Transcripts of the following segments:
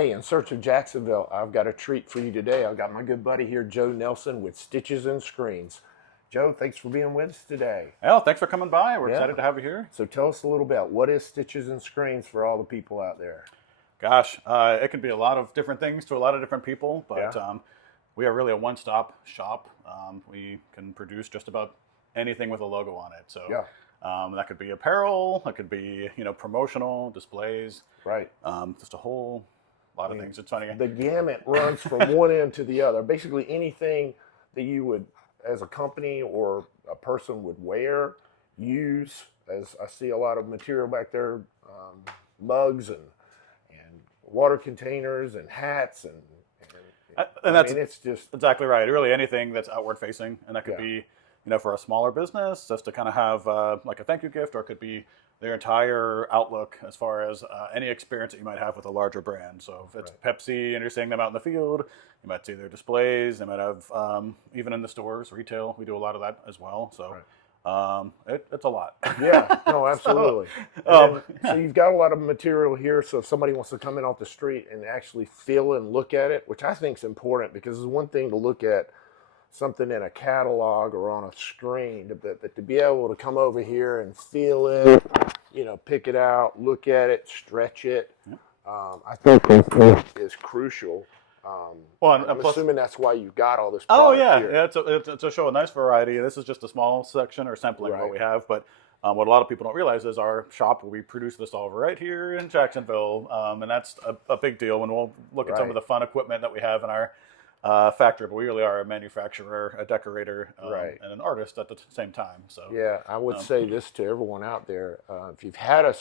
Hey, in search of Jacksonville, I've got a treat for you today. I've got my good buddy here, Joe Nelson with Stitches and Screens. Joe, thanks for being with us today. Well, thanks for coming by. We're excited to have you here. So tell us a little bit, what is Stitches and Screens for all the people out there? Gosh, it can be a lot of different things to a lot of different people, but we are really a one-stop shop. We can produce just about anything with a logo on it. So that could be apparel, that could be promotional displays, right? Just a whole lot of things. It's funny. The gamut runs from one end to the other. Basically, anything that you would, as a company or a person, would wear, use. As I see a lot of material back there, mugs and water containers and hats and that's it's just exactly right. Really, anything that's outward facing, and that could be for a smaller business, just to kind of have like a thank you gift, or it could be their entire outlook as far as any experience that you might have with a larger brand. So if it's Pepsi and you're seeing them out in the field, you might see their displays. They might have even in the stores, retail. We do a lot of that as well. So. It's a lot. Yeah, no, absolutely. So you've got a lot of material here. So if somebody wants to come in off the street and actually feel and look at it, which I think is important, because it's one thing to look at something in a catalog or on a screen, but to be able to come over here and feel it, pick it out, look at it, stretch it, I think is crucial. I'm assuming that's why you got all this product here. It's a show, a nice variety. This is just a small section or sampling of what we have, but what a lot of people don't realize is our shop, where we produce this all right here in Jacksonville, and that's a big deal when we'll look at some of the fun equipment that we have in our factory, but we really are a manufacturer, a decorator, and an artist at the same time. So I would say this to everyone out there: if you've had a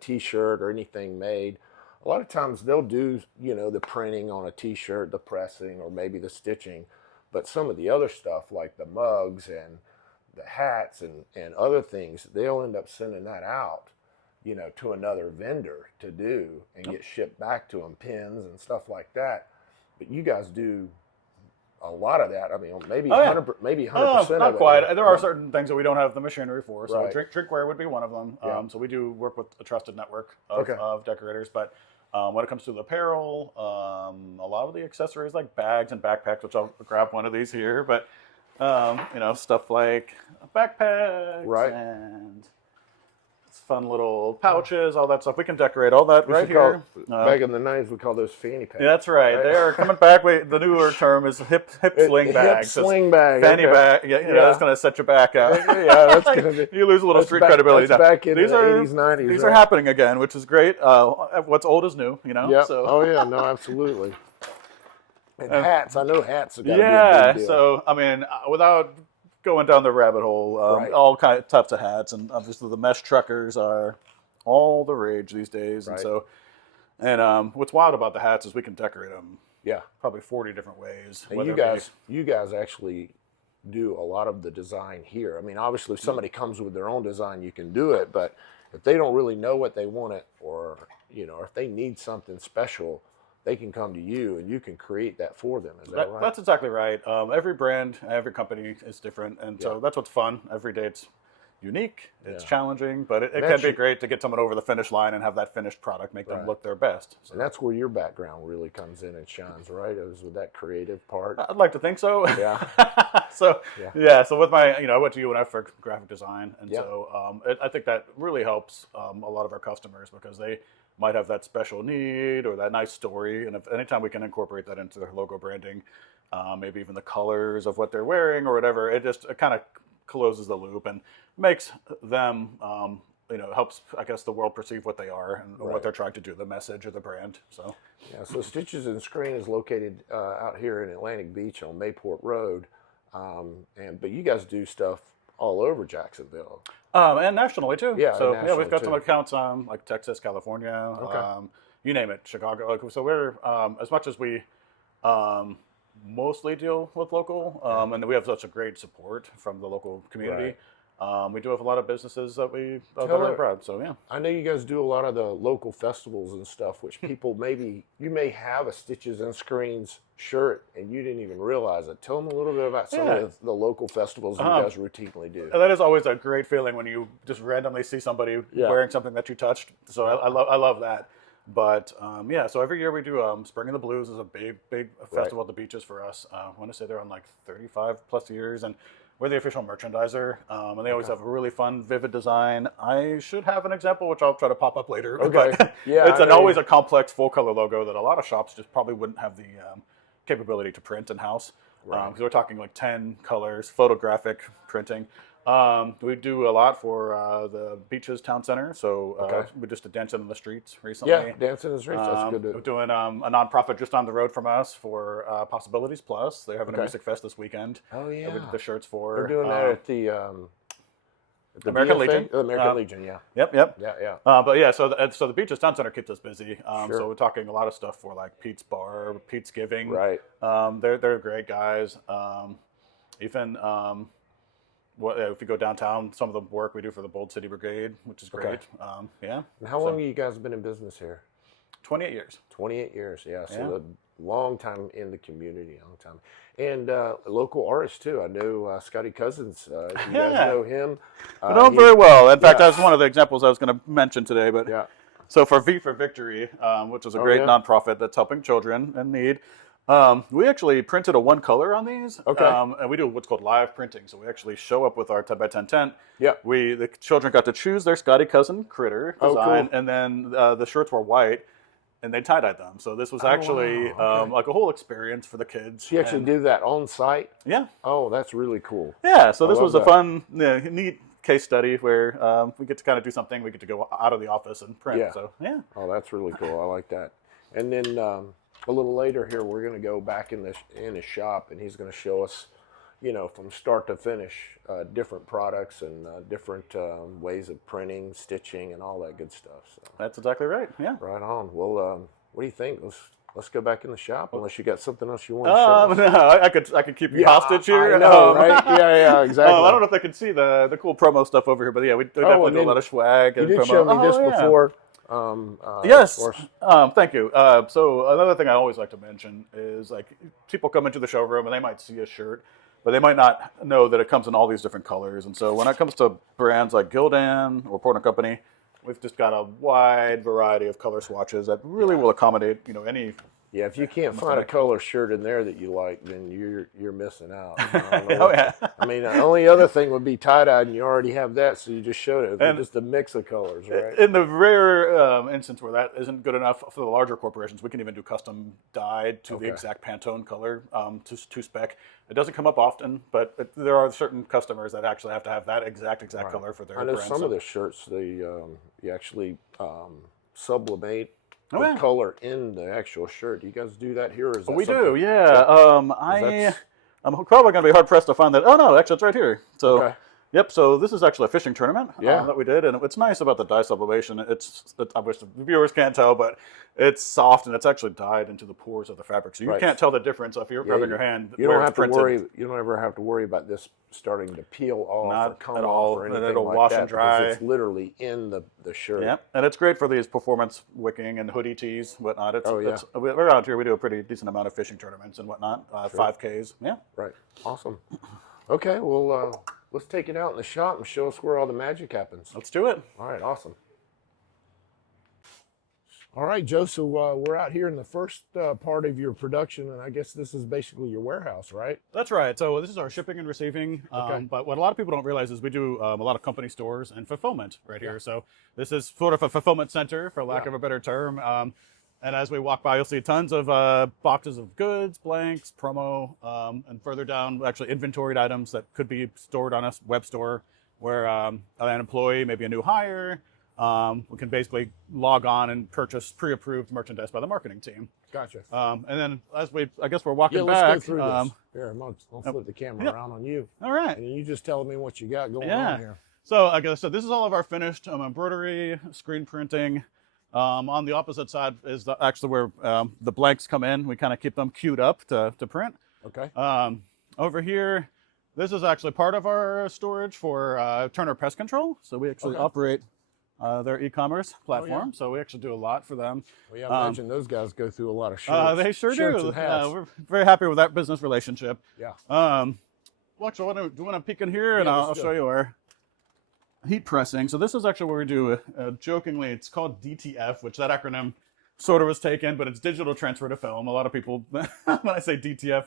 T-shirt or anything made, a lot of times they'll do the printing on a T-shirt, the pressing, or maybe the stitching, but some of the other stuff like the mugs and the hats and other things, they'll end up sending that out to another vendor to do and get shipped back to them, pins and stuff like that. But you guys do a lot of that. I mean, maybe 100%. Maybe 100%. Not quite. There are certain things that we don't have the machinery for. So drinkware would be one of them. So we do work with a trusted network of decorators. But when it comes to the apparel, a lot of the accessories like bags and backpacks, which I'll grab one of these here. But stuff like backpacks and fun little pouches, all that stuff. We can decorate all that right here. Back in the 90s, we call those fanny packs. That's right. They're coming back. The newer term is hip sling bag. Hip sling bag. Fanny bag. That's going to set your back out. That's going to. You lose a little street credibility. That's back in the 80s, 90s. These are happening again, which is great. What's old is new. Yep. So. Oh yeah, no, absolutely. And hats. I know hats have got to be a big deal. So I mean, without going down the rabbit hole, all types of hats, and obviously the mesh truckers are all the rage these days. And so, what's wild about the hats is we can decorate them. Probably 40 different ways. And you guys actually do a lot of the design here. I mean, obviously, if somebody comes with their own design, you can do it. But if they don't really know what they want it, or if they need something special, they can come to you and you can create that for them. Is that right? That's exactly right. Every brand, every company is different. And so that's what's fun. Every day it's unique, it's challenging, but it can be great to get someone over the finish line and have that finished product, make them look their best. So. And that's where your background really comes in and shines, right? Is with that creative part? I'd like to think so. Yeah. So with my, I went to UNF for graphic design. And so I think that really helps a lot of our customers, because they might have that special need or that nice story, and if anytime we can incorporate that into their logo branding, maybe even the colors of what they're wearing or whatever, it kind of closes the loop and makes them, helps, I guess, the world perceive what they are and what they're trying to do, the message of the brand. So so Stitches and Screen is located out here in Atlantic Beach on Mayport Road, but you guys do stuff all over Jacksonville. And nationally too. So we've got some accounts like Texas, California, you name it, Chicago. So we're as much as we mostly deal with local, and we have such a great support from the local community. We do have a lot of businesses that that are abroad. So I know you guys do a lot of the local festivals and stuff, which people you may have a Stitches and Screens shirt and you didn't even realize it. Tell them a little bit about some of the local festivals you guys routinely do. That is always a great feeling when you just randomly see somebody wearing something that you touched. So I love that. But yeah, so every year we do Spring of the Blues is a big festival at the beaches for us. I want to say they're on like 35 plus years, and we're the official merchandiser. And they always have a really fun, vivid design. I should have an example, which I'll try to pop up later. Okay. But Yeah, it's always a complex, full color logo that a lot of shops just probably wouldn't have the capability to print in house. Because we're talking like 10 colors, photographic printing. We do a lot for the Beaches Town Center. So we just did Dancing in the Streets recently. Yeah, Dancing in the Streets. That's good. We're doing a nonprofit just on the road from us for Possibilities Plus. They're having a music fest this weekend. Oh yeah, we did the shirts for. We're doing that at the American Legion. American Legion, yeah. Yep. Yeah. But yeah, so the Beaches Town Center keeps us busy. Sure. So we're talking a lot of stuff for like Pete's Bar, Pete's Giving. Right. They're great guys. Even if you go downtown, some of the work we do for the Bold City Brigade, which is great. Yeah. And how long have you guys been in business here? 28 years. 28 years, yeah. So a long time in the community, long time. And local artists too. I know Scotty Cousins. You guys know him. I know him very well. In fact, that's one of the examples I was going to mention today. But so for V for Victory, which is a great nonprofit that's helping children in need, we actually printed a one color on these. And we do what's called live printing. So we actually show up with our 10x10 tent. Yeah. The children got to choose their Scotty Cousin critter design, and then the shirts were white. And they tie-dyed them. So this was actually like a whole experience for the kids. So you actually do that on site? Yeah. Oh, that's really cool. Yeah, so this was a fun, neat case study where we get to kind of do something. We get to go out of the office and print. Yeah. So, yeah. Oh, that's really cool. I like that. And then a little later here, we're going to go back in his shop, and he's going to show us, from start to finish, different products and different ways of printing, stitching, and all that good stuff. So. That's exactly right. Yeah. Right on. Well, what do you think? Let's go back in the shop, unless you got something else you want to show us. No, I could keep you hostage here. I know, right? Yeah, exactly. I don't know if they can see the cool promo stuff over here, but yeah, we definitely do a lot of swag. You did show me this before. Yes. Thank you. So another thing I always like to mention is like people come into the showroom and they might see a shirt, but they might not know that it comes in all these different colors. And so when it comes to brands like Gildan or Portland Company, we've just got a wide variety of color swatches that really will accommodate, any. Yeah, if you can't find a color shirt in there that you like, then you're missing out. I mean, the only other thing would be tie-dyed, and you already have that, so you just showed it. It's just a mix of colors, right? In the rare instance where that isn't good enough for the larger corporations, we can even do custom dyed to the exact Pantone color to spec. It doesn't come up often, but there are certain customers that actually have to have that exact color for their brand. I know some of the shirts, you actually sublimate the color in the actual shirt. Do you guys do that here? Or is that we do, yeah. I'm probably going to be hard pressed to find that. Oh no, actually it's right here. So, yep. So this is actually a fishing tournament that we did, and what's nice about the dye sublimation, I wish the viewers can't tell, but it's soft and it's actually dyed into the pores of the fabric, so you can't tell the difference if you're rubbing your hand. You don't have to worry. You don't ever have to worry about this starting to peel off or come off or anything it'll like wash that, and dry. It's literally in the shirt. Yeah, and it's great for these performance wicking and hoodie tees, whatnot. Around here we do a pretty decent amount of fishing tournaments and whatnot, 5Ks. Yeah. Right. Awesome. Okay. Well, let's take it out in the shop and show us where all the magic happens. Let's do it. All right. Awesome. All right, Joe, so we're out here in the first part of your production, and I guess this is basically your warehouse, right? That's right. So this is our shipping and receiving, but what a lot of people don't realize is we do a lot of company stores and fulfillment right here. So this is sort of a fulfillment center, for lack of a better term. And as we walk by, you'll see tons of boxes of goods, blanks, promo, and further down, actually inventoried items that could be stored on a web store where an employee, maybe a new hire, we can basically log on and purchase pre-approved merchandise by the marketing team. Gotcha. And then as I guess we're walking let's back. Go through this. Here, I'll flip the camera around on you. All right. And you just tell me what you got going on here. So like I said, this is all of our finished embroidery, screen printing. On the opposite side is actually where the blanks come in. We kind of keep them queued up to print. Okay. Over here, this is actually part of our storage for Turner Pest Control. So we actually operate their e-commerce platform, so we actually do a lot for them. Well, yeah, I imagine those guys go through a lot of shirts. They sure shirts do. And hats. We're very happy with that business relationship. Yeah. Well, actually, do you want to peek in here, and I'll show you our heat pressing. So this is actually where we do, jokingly, it's called DTF, which that acronym sort of was taken, but it's digital transfer to film. A lot of people, when I say DTF,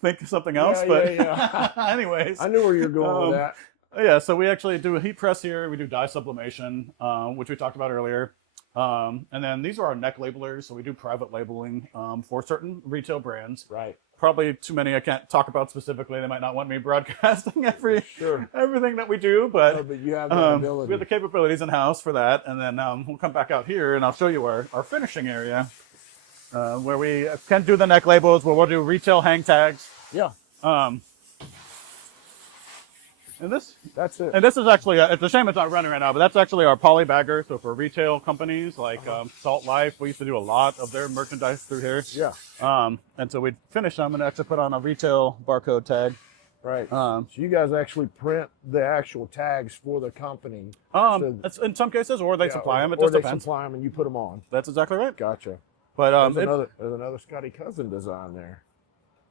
think something else. Anyways. I knew where you're going with that. Yeah, so we actually do a heat press here. We do dye sublimation, which we talked about earlier. And then these are our neck labelers. So we do private labeling for certain retail brands. Right. Probably too many I can't talk about specifically. They might not want me broadcasting everything that we do, but you have the ability. We have the capabilities in-house for that. And then we'll come back out here and I'll show you our finishing area where we can do the neck labels, where we'll do retail hang tags. Yeah. And that's it. And this is actually, it's a shame it's not running right now, but that's actually our poly bagger. So for retail companies like Salt Life, we used to do a lot of their merchandise through here. Yeah. And so we'd finish them and actually put on a retail barcode tag. Right. So you guys actually print the actual tags for the company. That's in some cases, or they supply them. It or just they depends. supply them and you put them on. That's exactly right. Gotcha. But there's another Scotty Cousin design there.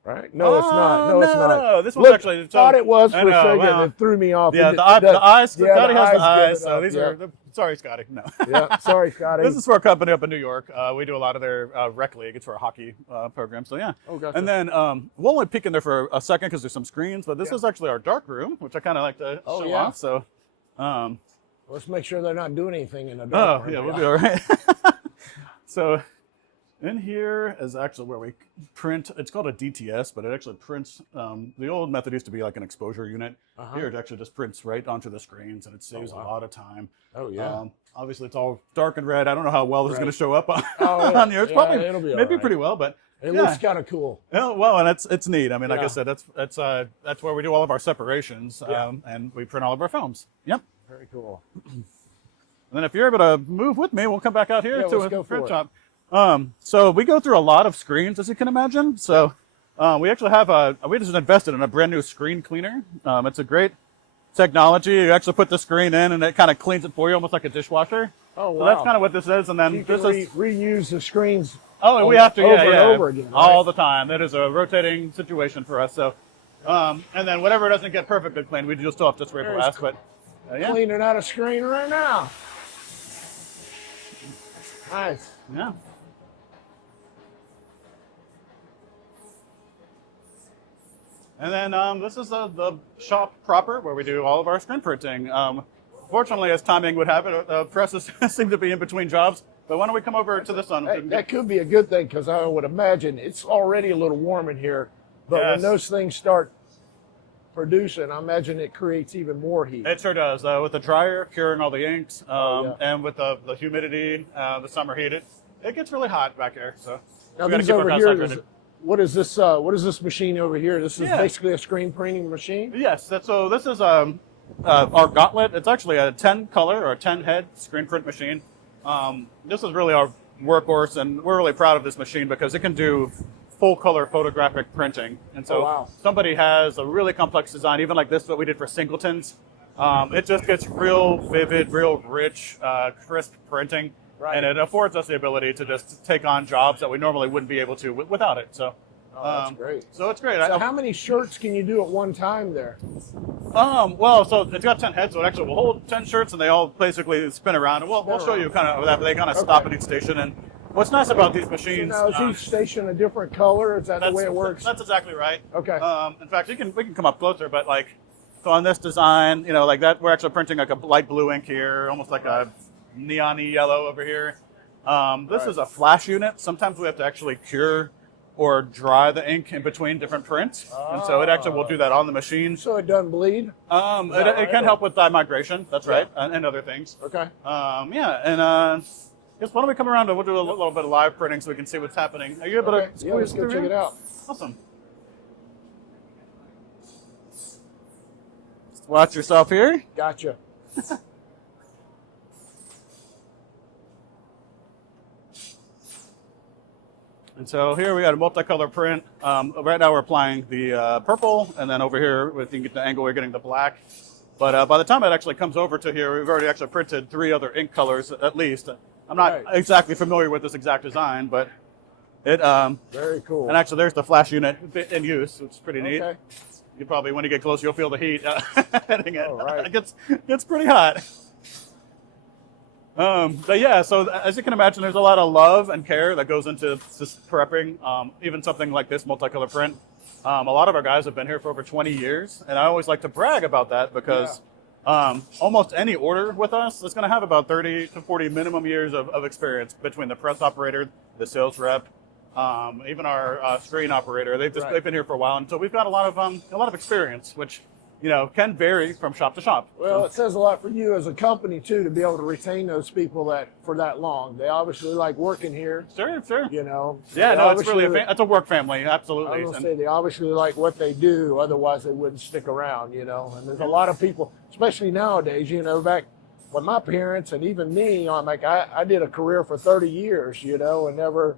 Right? No, it's not. No, it's not. No, this one's actually. Thought it was for a second. Well, it threw me off. Yeah, the eyes. Scotty has the eyes. So these are. Sorry, Scotty. No. Yeah, sorry, Scotty. This is for a company up in New York. We do a lot of their rec league. It's for a hockey program. So yeah. Oh, gotcha. And then we'll only peek in there for a second because there's some screens. But this is actually our dark room, which I kind of like to show off. So. Let's make sure they're not doing anything in the dark. Oh yeah, we'll be all right. So. In here is actually where we print. It's called a DTS, but it actually prints. The old method used to be like an exposure unit. Here it actually just prints right onto the screens, and it saves a lot of time. Oh yeah. Obviously, it's all dark and red. I don't know how well this is going to show up on here. It's probably it'll be maybe pretty well, but it looks kind of cool. Yeah, well, and it's neat. I mean, like I said, that's where we do all of our separations, and we print all of our films. Yep. Very cool. And then if you're able to move with me, we'll come back out here to a print shop. So we go through a lot of screens, as you can imagine. So we actually have we just invested in a brand new screen cleaner. It's a great technology. You actually put the screen in and it kind of cleans it for you, almost like a dishwasher. Oh, wow. So that's kind of what this is. And then you can reuse the screens. Oh, and we have to, over and over again, right? All the time. That is a rotating situation for us. So, and then whatever doesn't get perfectly clean, we just still have to spray glass. But cleaning out a screen right now. Nice. Yeah. And then this is the shop proper where we do all of our screen printing. Fortunately, as timing would have it, the presses seem to be in between jobs. But why don't we come over to this one? That could be a good thing because I would imagine it's already a little warm in here. But when those things start producing, I imagine it creates even more heat. It sure does. With the dryer curing all the inks, and with the humidity, the summer heat, it gets really hot back here. So now these over here, what is this? What is this machine over here? This is basically a screen printing machine. Yes. So this is our Gauntlet. It's actually a 10 color or 10 head screen print machine. This is really our workhorse, and we're really proud of this machine because it can do full color photographic printing. And so somebody has a really complex design, even like this, what we did for singletons. It just gets real vivid, real rich, crisp printing. Right. And it affords us the ability to just take on jobs that we normally wouldn't be able to without it. So that's great. So it's great. So how many shirts can you do at one time there? Well, so it's got 10 heads, so it actually will hold 10 shirts, and they all basically spin around. And we'll show you kind of that. They kind of stop at each station. And what's nice about these machines? So now is each station a different color? Is that the way it works? That's exactly right. Okay. In fact, we can come up closer, but like, so on this design, like that, we're actually printing like a light blue ink here, almost like a neon-y yellow over here. This is a flash unit. Sometimes we have to actually cure or dry the ink in between different prints. And so it actually will do that on the machine. So it doesn't bleed? It can help with dye migration. That's right. And other things. Okay. And guess why don't we come around and we'll do a little bit of live printing so we can see what's happening. Are you able to squeeze let's go check it out. Awesome. Just watch yourself here. Gotcha. And so here we got a multicolor print. Right now we're applying the purple, and then over here, you can get the angle, we're getting the black. But by the time it actually comes over to here, we've already actually printed 3 other ink colors at least. I'm not exactly familiar with this exact design, but it very cool. And actually, there's the flash unit in use, which is pretty neat. You probably, when you get close, you'll feel the heat hitting it. Right. It gets pretty hot. But yeah, so as you can imagine, there's a lot of love and care that goes into just prepping. Even something like this multicolor print. A lot of our guys have been here for over 20 years, and I always like to brag about that because almost any order with us is going to have about 30 to 40 minimum years of experience between the press operator, the sales rep, even our screen operator. They've been here for a while, and so we've got a lot of experience, which can vary from shop to shop. Well, it says a lot for you as a company too to be able to retain those people that for that long. They obviously like working here. Sure. Yeah, no, it's really it's a work family, absolutely. I was gonna say they obviously like what they do, otherwise they wouldn't stick around. And there's a lot of people, especially nowadays. Back with my parents and even me, I'm like I did a career for 30 years, and never.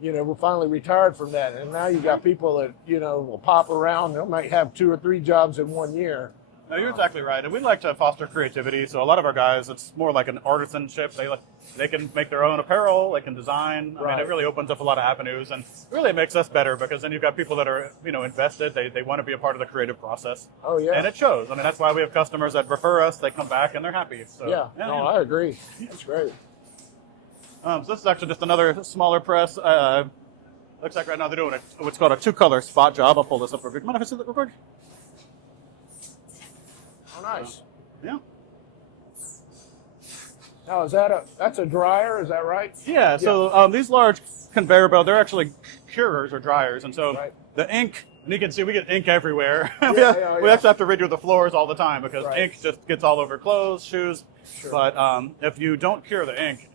We finally retired from that, and now you got people that will pop around. They might have 2 or 3 jobs in 1 year. No, you're exactly right, and we like to foster creativity. So a lot of our guys, it's more like an artisanship. They can make their own apparel, they can design. I mean, it really opens up a lot of avenues, and really it makes us better because then you've got people that are invested. They want to be a part of the creative process. Oh yeah, and it shows. I mean, that's why we have customers that refer us. They come back and they're happy. So I agree. That's great. So this is actually just another smaller press. Looks like right now they're doing what's called a 2-color spot job. I'll pull this up real quick. Mind if I see that real quick? Oh, nice. Yeah. Now, that's a dryer? Is that right? Yeah. So these large conveyor belt, they're actually curers or dryers, and so the ink. And you can see we get ink everywhere. We actually have to redo the floors all the time because ink just gets all over clothes, shoes. Sure. But if you don't cure the ink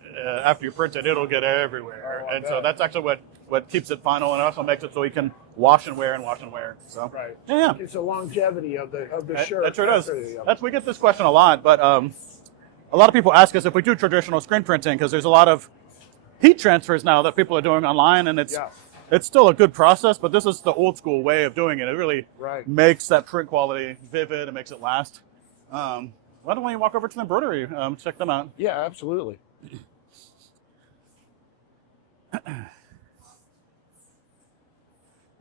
after you print it, it'll get everywhere. And so that's actually what keeps it final, and also makes it so you can wash and wear. So yeah, it's the longevity of the shirt. That sure does. We get this question a lot, but a lot of people ask us if we do traditional screen printing because there's a lot of heat transfers now that people are doing online, and it's still a good process, but this is the old school way of doing it. It really makes that print quality vivid and makes it last. Why don't you walk over to the embroidery, check them out? Yeah, absolutely.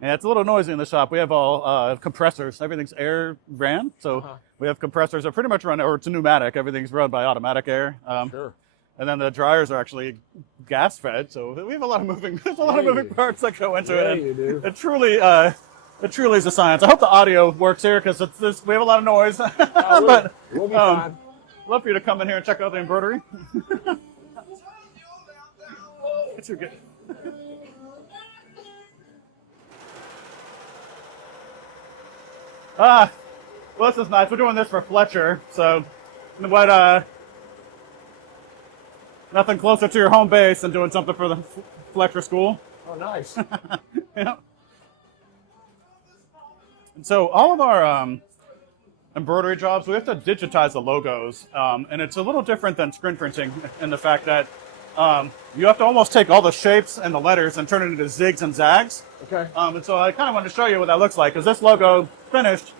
Yeah, it's a little noisy in the shop. We have all compressors. Everything's air ran, so we have compressors that pretty much run, or it's a pneumatic. Everything's run by automatic air. Sure. And then the dryers are actually gas fed, so we have a lot of moving parts that go into it. You do. It truly is a science. I hope the audio works here because we have a lot of noise. But we'll be fine. Love for you to come in here and check out the embroidery. It's good. Well, this is nice. We're doing this for Fletcher, so nothing closer to your home base than doing something for the Fletcher school. Oh, nice. Yeah. And so all of our embroidery jobs, we have to digitize the logos, and it's a little different than screen printing in the fact that you have to almost take all the shapes and the letters and turn it into zigs and zags. Okay. And so I kind of wanted to show you what that looks like, because this logo finished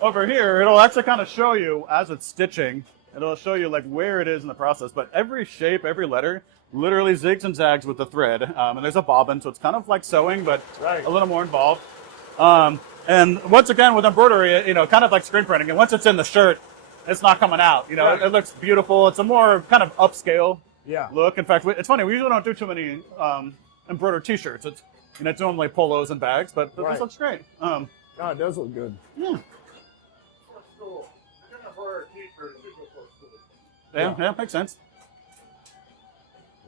over here, it'll actually kind of show you as it's stitching. It'll show you like where it is in the process, but every shape, every letter, literally zigs and zags with the thread. And there's a bobbin, so it's kind of like sewing, but a little more involved. And once again, with embroidery, kind of like screen printing, and once it's in the shirt, it's not coming out. It looks beautiful. It's a more kind of upscale look. In fact, it's funny, we usually don't do too many embroidered t-shirts. It's normally polos and bags, but this looks great. Oh, it does look good. Yeah. Yeah, makes sense.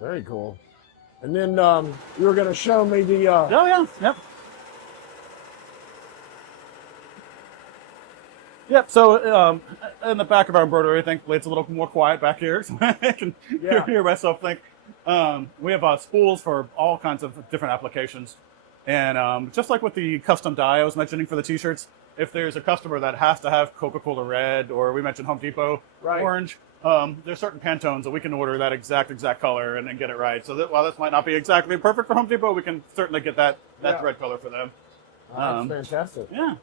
Very cool. And then you were going to show me the... Yep, so in the back of our embroidery, thankfully it's a little more quiet back here, so I can hear myself think. We have spools for all kinds of different applications. And just like with the custom dye I was mentioning for the t-shirts, if there's a customer that has to have Coca-Cola red, or we mentioned Home Depot orange, there's certain Pantones that we can order that exact color and get it right. So that while this might not be exactly perfect for Home Depot, we can certainly get that thread color for them. That's fantastic. Yeah.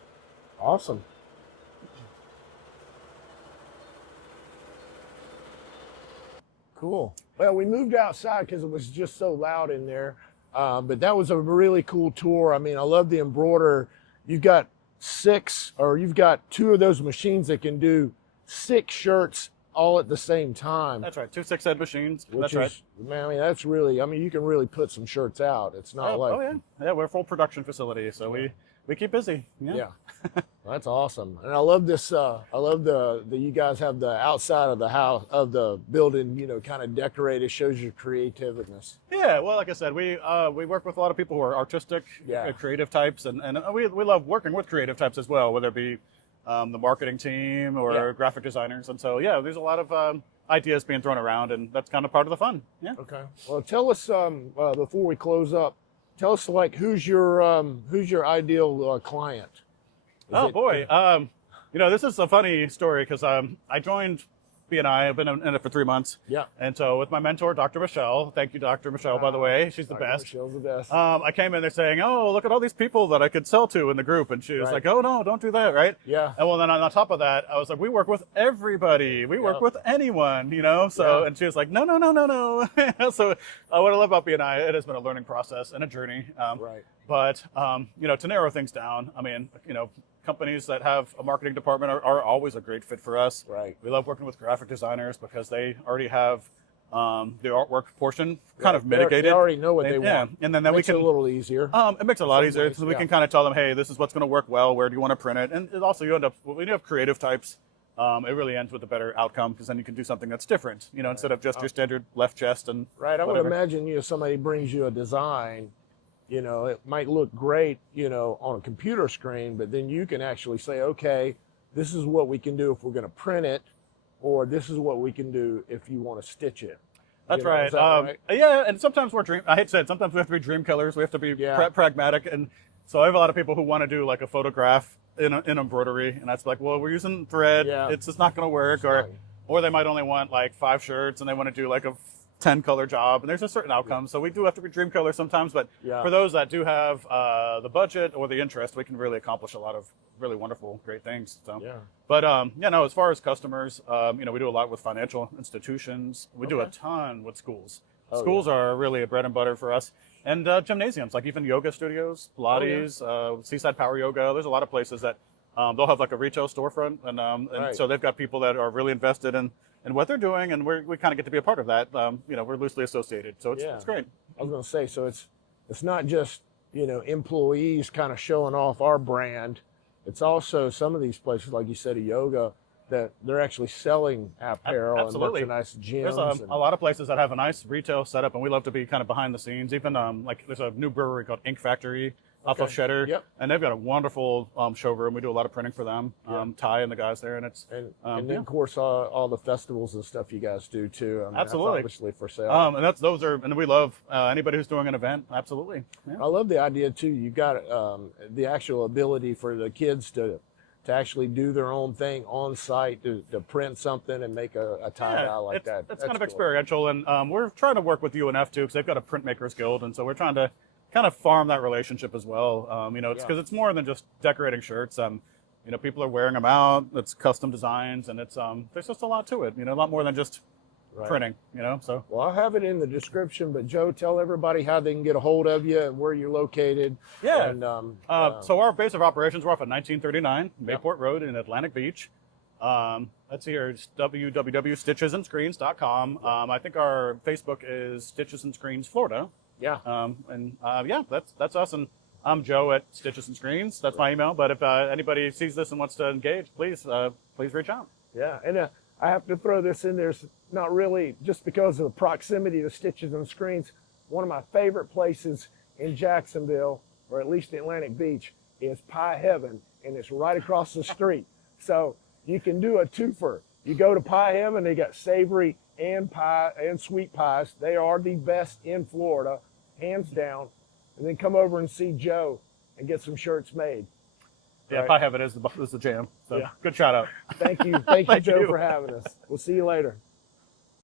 Awesome. Cool. Well, we moved outside because it was just so loud in there. But that was a really cool tour. I mean, I love the embroider. You've got 2 of those machines that can do 6 shirts all at the same time. That's right. 2 6-head machines. Which That's is, right. man, I mean, that's really, I mean, you can really put some shirts out. It's not like, Oh yeah, yeah. We're a full production facility, so we keep busy. yeah. That's awesome. And I love this. I love the you guys have the outside of the house of the building, you know, kind of decorated, shows your creativeness. Yeah, well, like I said, we work with a lot of people who are artistic, creative types, and we love working with creative types as well, whether it be the marketing team or graphic designers. And so, yeah, there's a lot of ideas being thrown around, and that's kind of part of the fun. Yeah. Okay. Well, tell us before we close up, tell us like who's your ideal client? Oh boy, you know, this is a funny story because I joined BNI. I've been in it for 3 months. Yeah. And so with my mentor, Dr. Michelle, thank you, Dr. Michelle, by the way, she's the best. Michelle's the best. I came in there saying, oh, look at all these people that I could sell to in the group. And she was like, oh, no, don't do that, right? Yeah. And well, then on top of that, I was like, we work with everybody. We work with anyone, you know? So, and she was like, no. So what I love about BNI, it has been a learning process and a journey. Right. But, you know, to narrow things down, I mean, you know, companies that have a marketing department are always a great fit for us. Right. We love working with graphic designers because they already have the artwork portion kind of mitigated. They already know what they want. And then Makes we can it a little easier. It makes it a lot easier. ways, So we can kind of tell them, hey, this is what's going to work well. Where do you want to print it? And it also, when you have creative types, it really ends with a better outcome because then you can do something that's different. You know, instead of just your standard left chest and right. I would whatever. imagine, you know, somebody brings you a design. You know, it might look great, you know, on a computer screen, but then you can actually say, okay, this is what we can do if we're going to print it, or this is what we can do if you want to stitch it. That's You know, right. is that right? Yeah, and sometimes I hate to say it, sometimes we have to be dream killers. We have to be pragmatic. And so I have a lot of people who want to do like a photograph in embroidery, and that's like, well, we're using thread. Yeah. It's just not going to work. Or they might only want like 5 shirts, and they want to do like a 10 color job, and there's a certain outcome. So we do have to be dream killers sometimes, but for those that do have the budget or the interest, we can really accomplish a lot of really wonderful, great things. So, but as far as customers, you know, we do a lot with financial institutions. We do a ton with schools. Schools are really a bread and butter for us, and gymnasiums, like even yoga studios, Pilates, Seaside Power Yoga. There's a lot of places that they'll have like a retail storefront, and so they've got people that are really invested in what they're doing, and we kind of get to be a part of that. You know, we're loosely associated, so it's great. I was going to say, so it's not just, you know, employees kind of showing off our brand. It's also some of these places, like you said, a yoga, that they're actually selling apparel and merchandise, gyms. There's a lot of places that have a nice retail setup, and we love to be kind of behind the scenes. Even like there's a new brewery called Ink Factory off of Cheddar, and they've got a wonderful showroom. We do a lot of printing for them, Ty and the guys there, and it's and then of course all the festivals and stuff you guys do too. I mean, absolutely, that's obviously for sale. And we love anybody who's doing an event. Absolutely, I love the idea too. You got the actual ability for the kids to actually do their own thing on site, to print something and make a tie-dye like that. That's kind of experiential, and we're trying to work with UNF too, because they've got a printmakers guild, and so we're trying to kind of farm that relationship as well. You know, it's because it's more than just decorating shirts. You know, people are wearing them out. It's custom designs, and it's there's just a lot to it. You know, a lot more than just printing. You know, so well, I'll have it in the description. But Joe, tell everybody how they can get a hold of you and where you're located. Yeah. And, so our base of operations, we're off at 1939 Mayport Road in Atlantic Beach. Let's see here, it's www.stitchesandscreens.com. I think our Facebook is Stitches and Screens Florida. Yeah. That's us. And I'm Joe at Stitches and Screens. That's my email. But if anybody sees this and wants to engage, please reach out. Yeah. And I have to throw this in there. It's not really just because of the proximity to Stitches and Screens. One of my favorite places in Jacksonville, or at least Atlantic Beach, is Pie Heaven, and it's right across the street. So you can do a twofer. You go to Pie Heaven, they got savory and pie and sweet pies. They are the best in Florida, hands down. And then come over and see Joe and get some shirts made. Yeah, Pie Heaven is the jam. So good shout out. Thank you, Joe, for having us. We'll see you later.